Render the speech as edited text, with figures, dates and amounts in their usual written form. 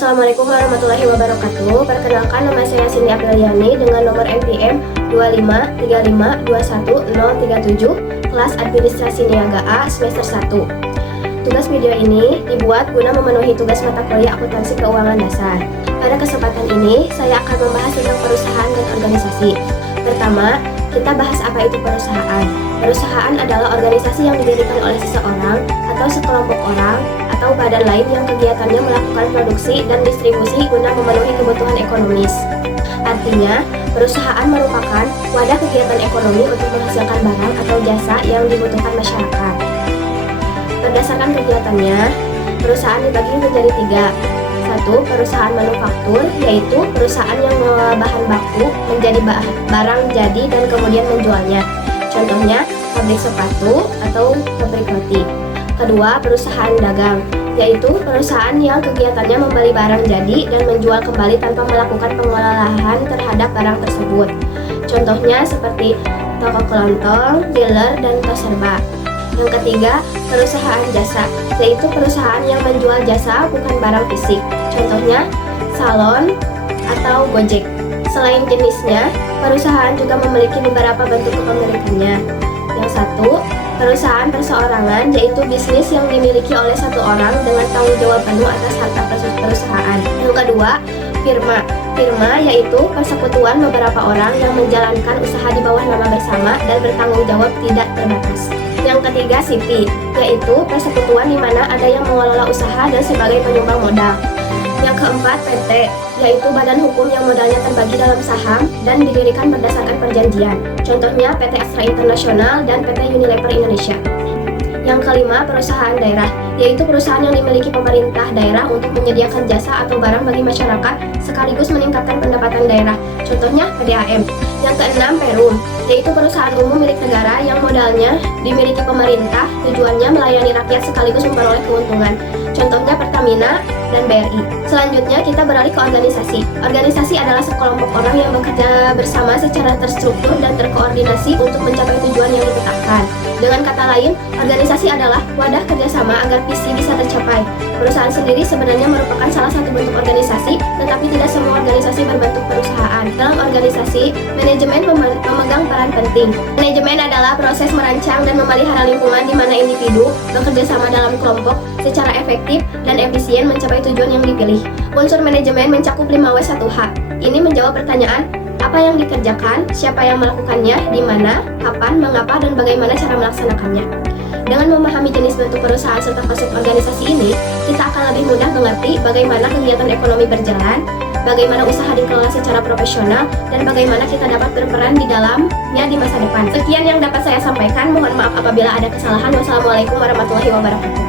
Assalamualaikum warahmatullahi wabarakatuh. Perkenalkan, nama saya Cindy Apriliani dengan nomor NPM 2535211037, kelas Administrasi Niaga A semester 1. Tugas video ini dibuat guna memenuhi tugas mata kuliah Akuntansi Keuangan Dasar. Pada kesempatan ini, saya akan membahas tentang perusahaan dan organisasi. Pertama, kita bahas apa itu perusahaan. Perusahaan adalah organisasi yang didirikan oleh seseorang atau sekelompok orang atau badan lain yang kegiatannya melakukan produksi dan distribusi guna memenuhi kebutuhan ekonomis. Artinya, perusahaan merupakan wadah kegiatan ekonomi untuk menghasilkan barang atau jasa yang dibutuhkan masyarakat. Berdasarkan kegiatannya, perusahaan dibagi menjadi 3. 1. Perusahaan manufaktur, yaitu perusahaan yang mengolah bahan baku menjadi barang jadi dan kemudian menjualnya. Contohnya, pabrik sepatu atau pabrik roti. Kedua, perusahaan dagang, yaitu perusahaan yang kegiatannya membeli barang jadi dan menjual kembali tanpa melakukan pengolahan terhadap barang tersebut. Contohnya seperti toko kelontong, dealer, dan tos serba. Yang ketiga, perusahaan jasa, yaitu perusahaan yang menjual jasa bukan barang fisik. Contohnya, salon atau Gojek. Selain jenisnya, perusahaan juga memiliki beberapa bentuk kepemilikannya. Yang satu, perusahaan perseorangan, yaitu bisnis yang dimiliki oleh satu orang dengan tanggung jawab penuh atas harta perusahaan. Yang kedua, firma. Firma yaitu persekutuan beberapa orang yang menjalankan usaha di bawah nama bersama dan bertanggung jawab tidak terbatas. Yang ketiga, SIPI, yaitu persekutuan di mana ada yang mengelola usaha dan sebagai penyumbang modal. Yang keempat, PT, yaitu badan hukum yang modalnya terbagi dalam saham dan didirikan berdasarkan perjanjian. Contohnya PT Astra Internasional dan PT Unilever Indonesia. Yang kelima, perusahaan daerah, yaitu perusahaan yang dimiliki pemerintah daerah untuk menyediakan jasa atau barang bagi masyarakat sekaligus meningkatkan pendapatan daerah. Contohnya PDAM. Yang keenam, Perum, yaitu perusahaan umum milik negara yang modalnya dimiliki pemerintah, tujuannya melayani rakyat sekaligus memperoleh keuntungan. Contohnya Pertamina dan BRI. Selanjutnya kita beralih ke organisasi. Organisasi adalah sekelompok orang yang bekerja bersama secara terstruktur dan terkoordinasi untuk mencapai tujuan yang ditetapkan. Dengan kata lain, organisasi adalah wadah kerjasama agar visi bisa tercapai. Perusahaan sendiri sebenarnya merupakan salah satu bentuk organisasi, tetapi tidak semua organisasi berbentuk perusahaan. Dalam organisasi, manajemen memegang peran penting. Manajemen adalah proses merancang dan memelihara lingkungan di mana individu bekerja sama dalam kelompok secara efektif dan efisien mencapai tujuan yang dipilih. Unsur manajemen mencakup 5W1H. Ini menjawab pertanyaan, apa yang dikerjakan, siapa yang melakukannya, di mana, kapan, mengapa, dan bagaimana cara melaksanakannya. Dengan memahami jenis bentuk perusahaan serta konsep organisasi ini, kita akan lebih mudah mengerti bagaimana kegiatan ekonomi berjalan, bagaimana usaha dikelola secara profesional, dan bagaimana kita dapat berperan di dalamnya di masa depan. Sekian yang dapat saya sampaikan, mohon maaf apabila ada kesalahan. Wassalamualaikum warahmatullahi wabarakatuh.